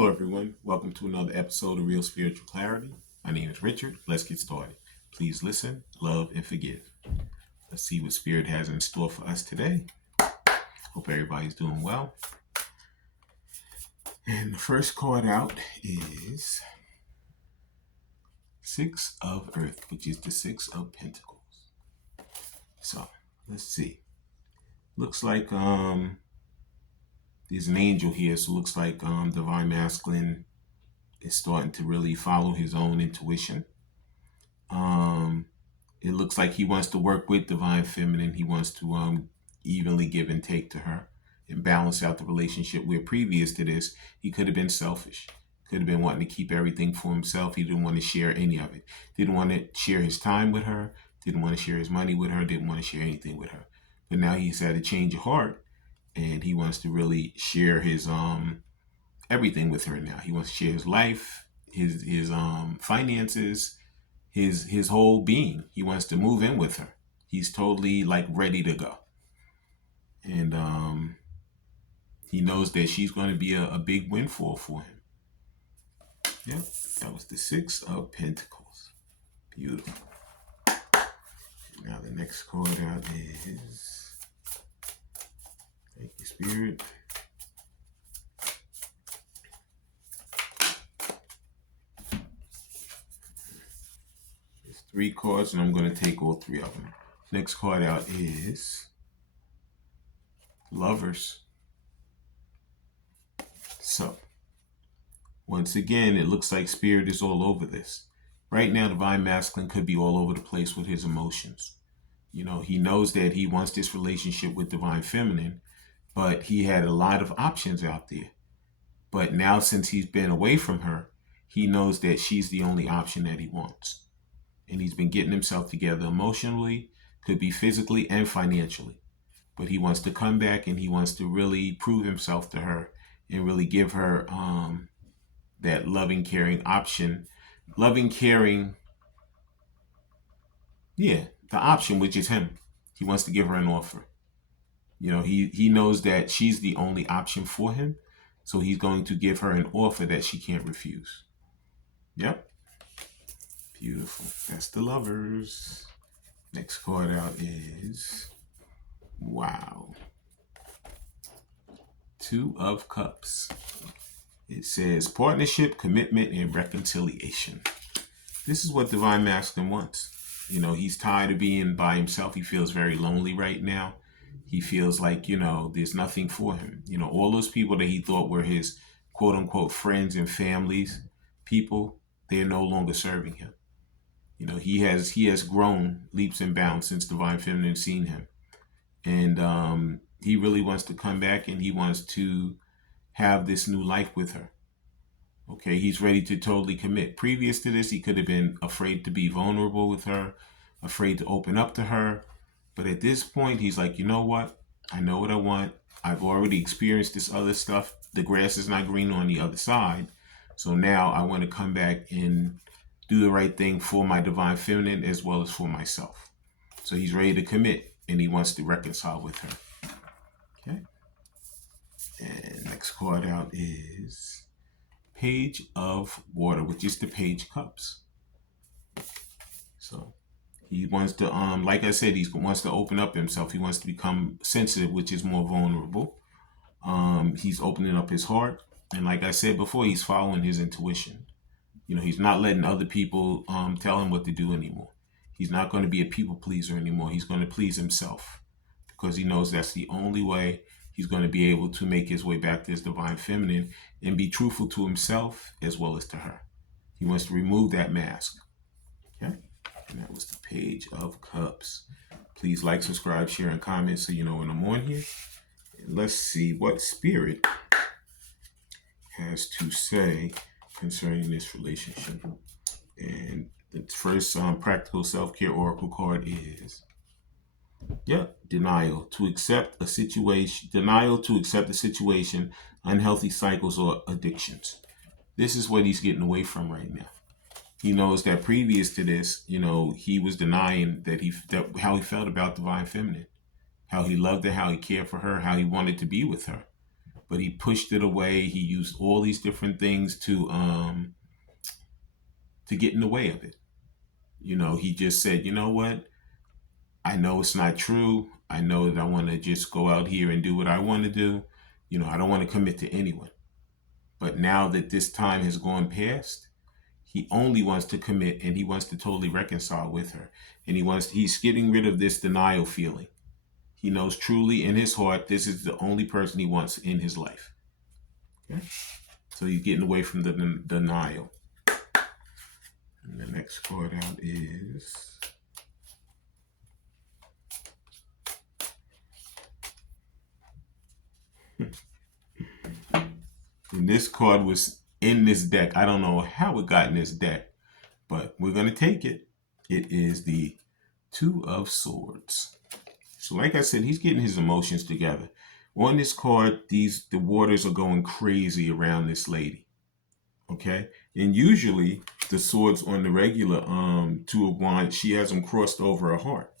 Hello, everyone. Welcome to another episode of Real Spiritual Clarity. My name is Richard. Let's get started. Please listen, love, and forgive. Let's see what Spirit has in store for us today. Hope everybody's doing well. And the first card out is Six of Earth, which is the Six of Pentacles. So, let's see. Looks like there's an angel here, so it looks like Divine Masculine is starting to really follow his own intuition. It looks like he wants to work with Divine Feminine. He wants to evenly give and take to her and balance out the relationship, where previous to this, he could have been selfish. Could have been wanting to keep everything for himself. He didn't want to share any of it. Didn't want to share his time with her. Didn't want to share his money with her. Didn't want to share anything with her. But now he's had a change of heart, and he wants to really share his everything with her now. He wants to share his life, his finances, his whole being. He wants to move in with her. He's totally like ready to go. And he knows that she's going to be a big windfall for him. Yeah, that was the Six of Pentacles. Beautiful. Now the next card out is, thank you, Spirit. There's three cards, and I'm going to take all three of them. Next card out is Lovers. So, once again, it looks like Spirit is all over this. Right now, Divine Masculine could be all over the place with his emotions. You know, he knows that he wants this relationship with Divine Feminine, but he had a lot of options out there. But now, since he's been away from her, he knows that she's the only option that he wants. And he's been getting himself together emotionally, could be physically and financially. But he wants to come back, and he wants to really prove himself to her and really give her that loving, caring option. Loving, caring, the option, which is him. He wants to give her an offer. You know, he knows that she's the only option for him. So he's going to give her an offer that she can't refuse. Yep. Beautiful. That's the Lovers. Next card out is, wow, Two of Cups. It says partnership, commitment, and reconciliation. This is what Divine Masculine wants. You know, he's tired of being by himself. He feels very lonely right now. He feels like, there's nothing for him. You know, all those people that he thought were his quote unquote friends and families, people, they're no longer serving him. You know, he has grown leaps and bounds since Divine Feminine seen him. And he really wants to come back, and he wants to have this new life with her. Okay, he's ready to totally commit. Previous to this, he could have been afraid to be vulnerable with her, afraid to open up to her. But at this point, he's like, you know what? I know what I want. I've already experienced this other stuff. The grass is not green on the other side. So now I want to come back and do the right thing for my Divine Feminine as well as for myself. So he's ready to commit, and he wants to reconcile with her. Okay. And next card out is Page of Water, which is the Page Cups. So he wants to, like I said, he wants to open up himself. He wants to become sensitive, which is more vulnerable. He's opening up his heart. And like I said before, he's following his intuition. You know, he's not letting other people tell him what to do anymore. He's not going to be a people pleaser anymore. He's going to please himself, because he knows that's the only way he's going to be able to make his way back to his Divine Feminine and be truthful to himself as well as to her. He wants to remove that mask. Okay? And that was the Page of Cups. Please like, subscribe, share, and comment so you know when I'm on here. And let's see what Spirit has to say concerning this relationship. And the first practical self-care oracle card is, denial to accept a situation, unhealthy cycles or addictions. This is what he's getting away from right now. He knows that previous to this, he was denying how he felt about Divine Feminine, how he loved her, how he cared for her, how he wanted to be with her. but he pushed it away. He used all these different things to get in the way of it. He just said, you know what? I know it's not true. I know that I want to just go out here and do what I want to do. I don't want to commit to anyone. But now that this time has gone past, he only wants to commit, and he wants to totally reconcile with her. And he's getting rid of this denial feeling. He knows truly in his heart this is the only person he wants in his life. Okay? So he's getting away from the denial. And the next card out is and this card was in this deck. I don't know how it got in this deck, but we're going to take it. It is the Two of Swords. So like I said, he's getting his emotions together. On this card, the waters are going crazy around this lady. Okay? And usually the swords on the regular Two of Wands, she has them crossed over her heart.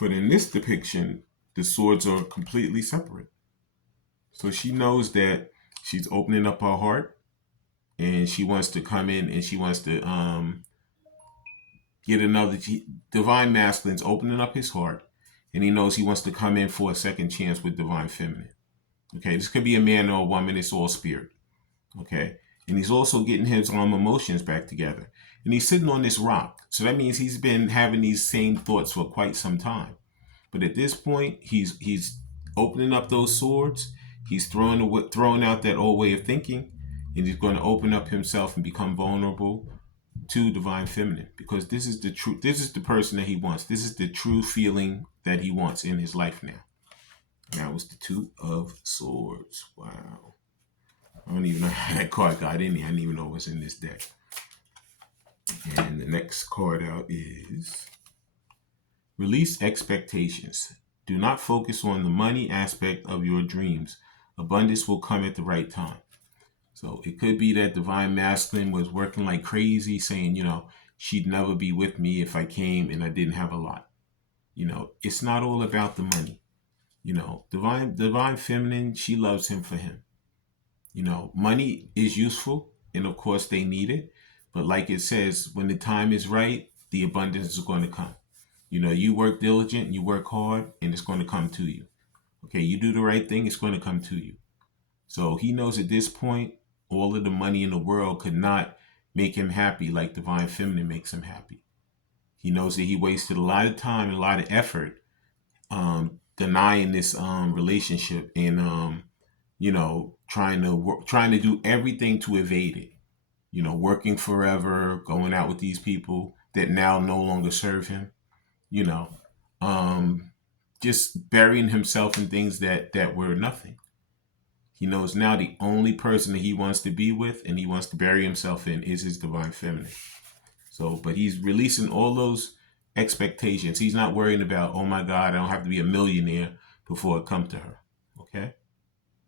But in this depiction, the swords are completely separate. So she knows that she's opening up her heart, and she wants to come in, and she wants to get another. Divine Masculine's opening up his heart, and he knows he wants to come in for a second chance with Divine Feminine. Okay, this could be a man or a woman. It's all spirit. Okay, and he's also getting his emotions back together. And he's sitting on this rock. So that means he's been having these same thoughts for quite some time. But at this point, he's opening up those swords. He's throwing out that old way of thinking, and he's going to open up himself and become vulnerable to Divine Feminine, because this is the truth. This is the person that he wants. This is the true feeling that he wants in his life now. And that was the Two of Swords. Wow. I don't even know how that card got in there. I didn't even know it was in this deck. And the next card out is Release Expectations. Do not focus on the money aspect of your dreams. Abundance will come at the right time. So it could be that Divine Masculine was working like crazy, saying, she'd never be with me if I came and I didn't have a lot. It's not all about the money. Divine Feminine, she loves him for him. Money is useful, and of course they need it. But like it says, when the time is right, the abundance is going to come. You work diligent, you work hard, and it's going to come to you. Okay, you do the right thing, it's going to come to you. So he knows at this point, all of the money in the world could not make him happy like Divine Feminine makes him happy. He knows that he wasted a lot of time and a lot of effort denying this relationship and trying to do everything to evade it. Working forever, going out with these people that now no longer serve him. Just burying himself in things that were nothing. He knows now the only person that he wants to be with and he wants to bury himself in is his Divine Feminine. So, but he's releasing all those expectations. He's not worrying about, oh my God, I don't have to be a millionaire before I come to her. Okay?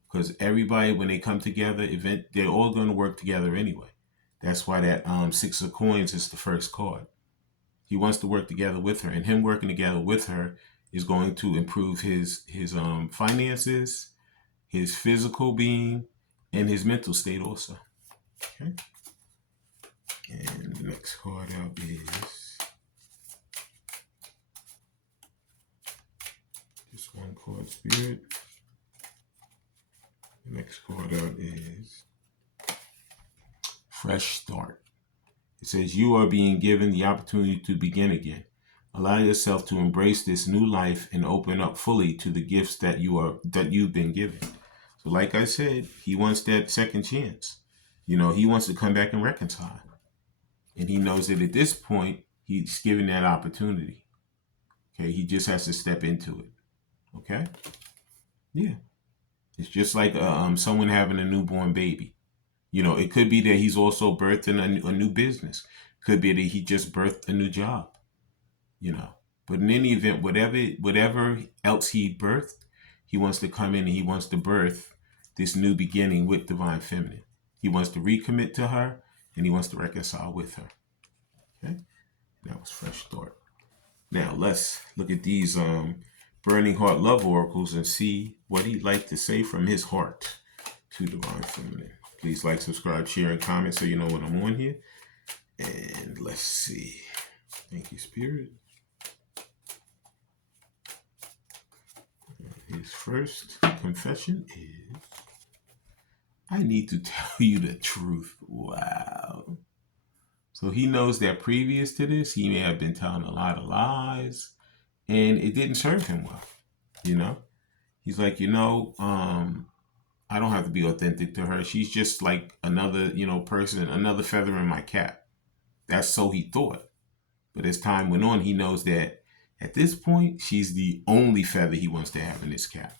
Because everybody, when they come together, they're all going to work together anyway. That's why that Six of Coins is the first card. He wants to work together with her, and him working together with her is going to improve his finances, his physical being, and his mental state also. Okay. And the next card out is just one card, Spirit. The next card out is Fresh Start. It says you are being given the opportunity to begin again. Allow yourself to embrace this new life and open up fully to the gifts that you've been given. So like I said, he wants that second chance. He wants to come back and reconcile. And he knows that at this point, he's given that opportunity. Okay, he just has to step into it. Okay? Yeah. It's just like someone having a newborn baby. It could be that he's also birthing a new business. Could be that he just birthed a new job. But in any event, whatever else he birthed, he wants to come in and he wants to birth this new beginning with Divine Feminine. He wants to recommit to her and he wants to reconcile with her. Okay? That was Fresh Start. Now let's look at these Burning Heart Love Oracles and see what he'd like to say from his heart. to Divine Feminine. Please like, subscribe, share, and comment so you know when I'm on here. And let's see. Thank you, Spirit. His first confession is, I need to tell you the truth. Wow. So he knows that previous to this, he may have been telling a lot of lies and it didn't serve him well. You know, he's like, I don't have to be authentic to her. She's just like another, person, another feather in my cap. That's so he thought. But as time went on, he knows that at this point, she's the only feather he wants to have in his cap.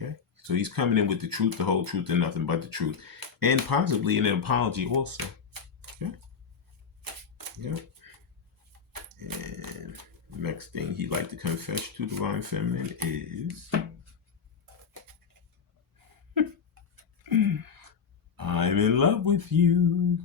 Okay? So he's coming in with the truth, the whole truth, and nothing but the truth. And possibly an apology also. Okay? Yep. And the next thing he'd like to confess to Divine Feminine is, I'm in love with you.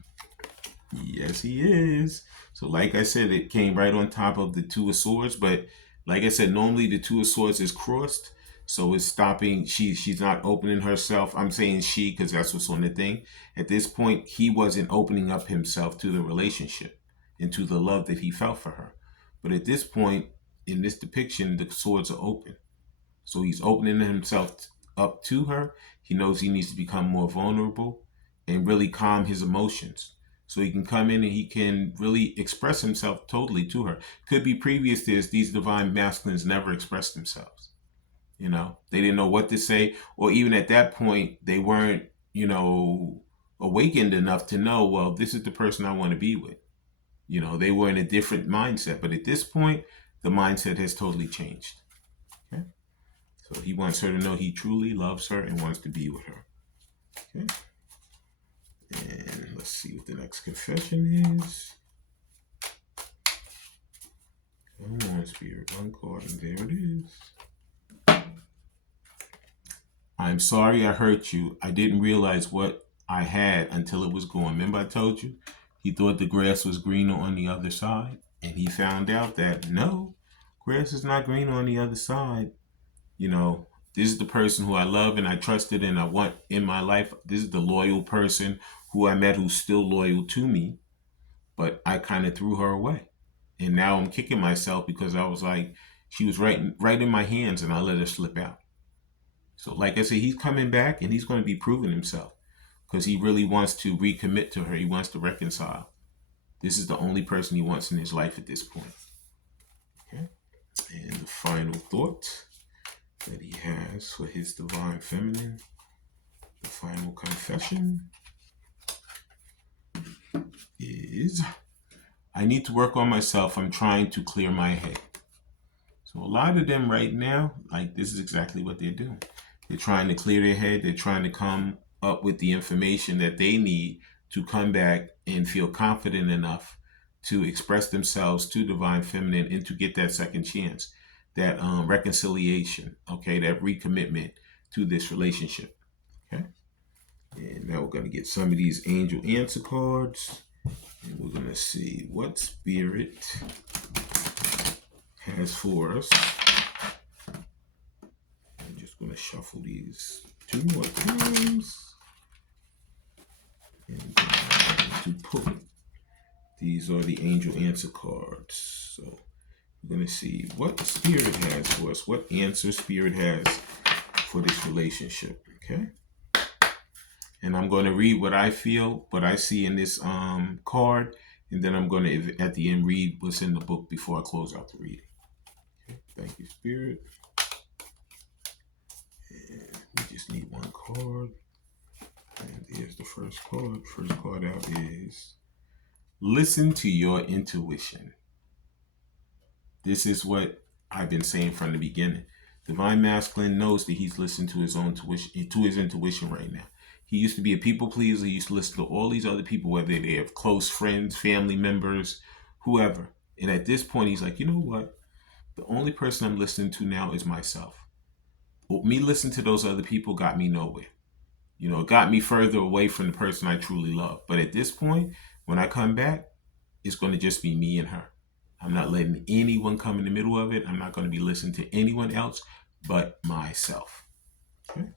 Yes, he is. So like I said, it came right on top of the Two of Swords. But like I said, normally the Two of Swords is crossed. So it's stopping. She's not opening herself. I'm saying she because that's what's on the thing. At this point, he wasn't opening up himself to the relationship and to the love that he felt for her. But at this point, in this depiction, the swords are open. So he's opening himself up to her. He knows he needs to become more vulnerable and really calm his emotions. So he can come in and he can really express himself totally to her. Could be previous to this, these divine masculines never expressed themselves. They didn't know what to say, or even at that point, they weren't, awakened enough to know, well, this is the person I want to be with. They were in a different mindset. But at this point, the mindset has totally changed. Okay? So he wants her to know he truly loves her and wants to be with her. Okay? And let's see what the next confession is. Come on, Spirit, one card, and there it is. I'm sorry I hurt you. I didn't realize what I had until it was gone. Remember I told you? He thought the grass was greener on the other side. And he found out that, no, grass is not greener on the other side. This is the person who I love and I trusted and I want in my life. This is the loyal person who I met who's still loyal to me. But I kind of threw her away. And now I'm kicking myself because I was like, she was right in my hands and I let her slip out. So like I said, he's coming back and he's going to be proving himself because he really wants to recommit to her. He wants to reconcile. This is the only person he wants in his life at this point. Okay. And the final thought that he has for his Divine Feminine, the final confession is, I need to work on myself. I'm trying to clear my head. So a lot of them right now, like this is exactly what they're doing. They're trying to clear their head. They're trying to come up with the information that they need to come back and feel confident enough to express themselves to Divine Feminine and to get that second chance, that reconciliation, okay, that recommitment to this relationship, okay? And now we're going to get some of these angel answer cards. And we're going to see what Spirit has for us. I'm just going to shuffle these 2 more times. And to pull it. These are the angel answer cards. So we're going to see what Spirit has for us, what answer Spirit has for this relationship, okay? And I'm going to read what I feel, what I see in this card, and then I'm going to, at the end, read what's in the book before I close out the reading. Okay, thank you, Spirit. And we just need 1 card. And here's the first card. First card out is, listen to your intuition. This is what I've been saying from the beginning. Divine Masculine knows that he's listening to his own intuition right now. He used to be a people pleaser. He used to listen to all these other people, whether they have close friends, family members, whoever. And at this point, he's like, you know what? The only person I'm listening to now is myself. Well, me listening to those other people got me nowhere. It got me further away from the person I truly love. But at this point, when I come back, it's going to just be me and her. I'm not letting anyone come in the middle of it. I'm not going to be listening to anyone else but myself. Okay?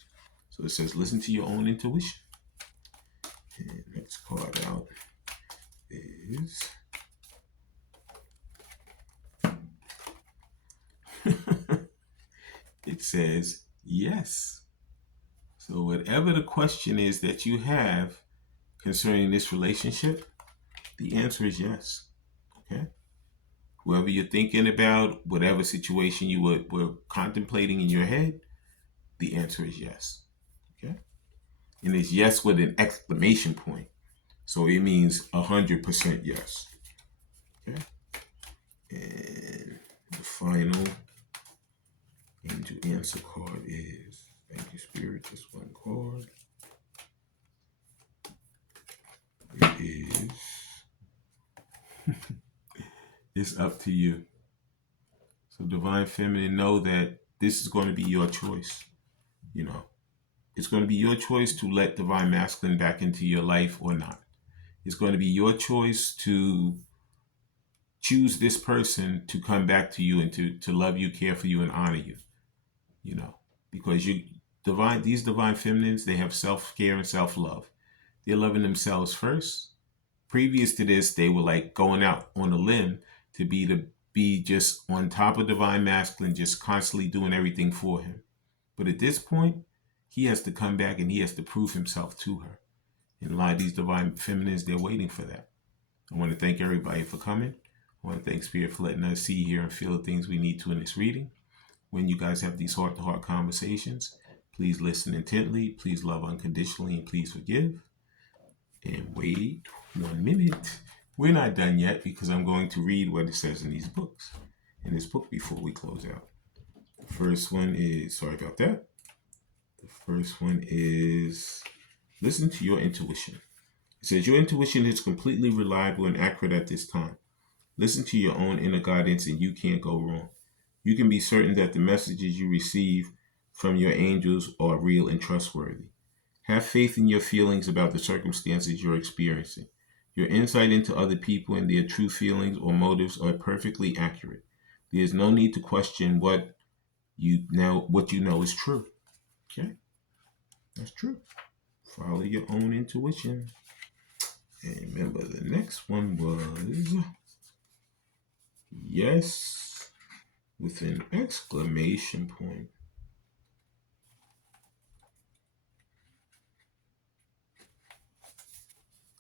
So it says, listen to your own intuition. And next card out is it says yes. So whatever the question is that you have concerning this relationship, the answer is yes. Okay. Whoever you're thinking about, whatever situation you were contemplating in your head, the answer is yes. Okay. And it's yes with an exclamation point. So it means 100% yes. Okay. And the final angel answer card is, thank you, Spirit, just one card. It is, it's up to you. So Divine Feminine, know that this is going to be your choice. You know, it's going to be your choice to let Divine Masculine back into your life or not. It's going to be your choice to choose this person to come back to you and to love you, care for you, and honor you. You know, because these divine feminines, they have self-care and self-love. They're loving themselves first. Previous to this, they were like going out on a limb to be just on top of Divine Masculine, just constantly doing everything for him. But at this point, he has to come back and he has to prove himself to her. And a lot of these divine feminines, they're waiting for that. I want to thank everybody for coming. I want to thank Spirit for letting us see, hear, and feel the things we need to in this reading. When you guys have these heart-to-heart conversations, please listen intently, please love unconditionally, and please forgive. And wait 1 minute. We're not done yet because I'm going to read what it says in these books. In this book before we close out. The first one is, sorry about that. The first one is, listen to your intuition. It says, your intuition is completely reliable and accurate at this time. Listen to your own inner guidance and you can't go wrong. You can be certain that the messages you receive from your angels are real and trustworthy. Have faith in your feelings about the circumstances you're experiencing. Your insight into other people and their true feelings or motives are perfectly accurate. There is no need to question what you know is true. Okay? That's true. Follow your own intuition. And remember, the next one was yes with an exclamation point.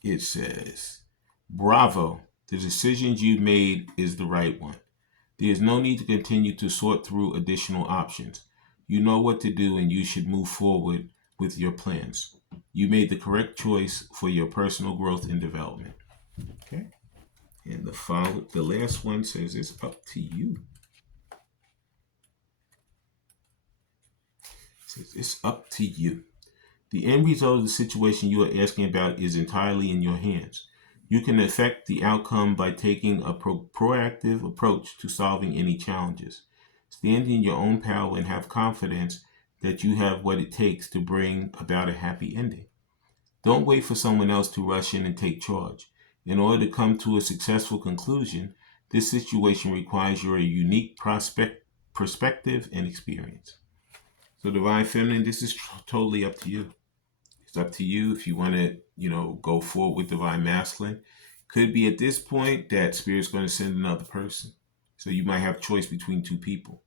It says, bravo, the decision you made is the right one. There is no need to continue to sort through additional options. You know what to do and you should move forward with your plans. You made the correct choice for your personal growth and development. Okay? And the last one says, it's up to you. It says, it's up to you. The end result of the situation you are asking about is entirely in your hands. You can affect the outcome by taking a proactive approach to solving any challenges. Stand in your own power and have confidence that you have what it takes to bring about a happy ending. Don't wait for someone else to rush in and take charge. In order to come to a successful conclusion, this situation requires your unique perspective and experience. So Divine Feminine, this is totally up to you. It's up to you if you want to, go forward with Divine Masculine. Could be at this point that Spirit's going to send another person. So you might have choice between two people.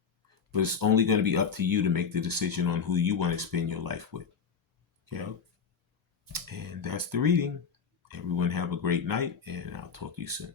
But it's only going to be up to you to make the decision on who you want to spend your life with. Okay? And that's the reading. Everyone have a great night, and I'll talk to you soon.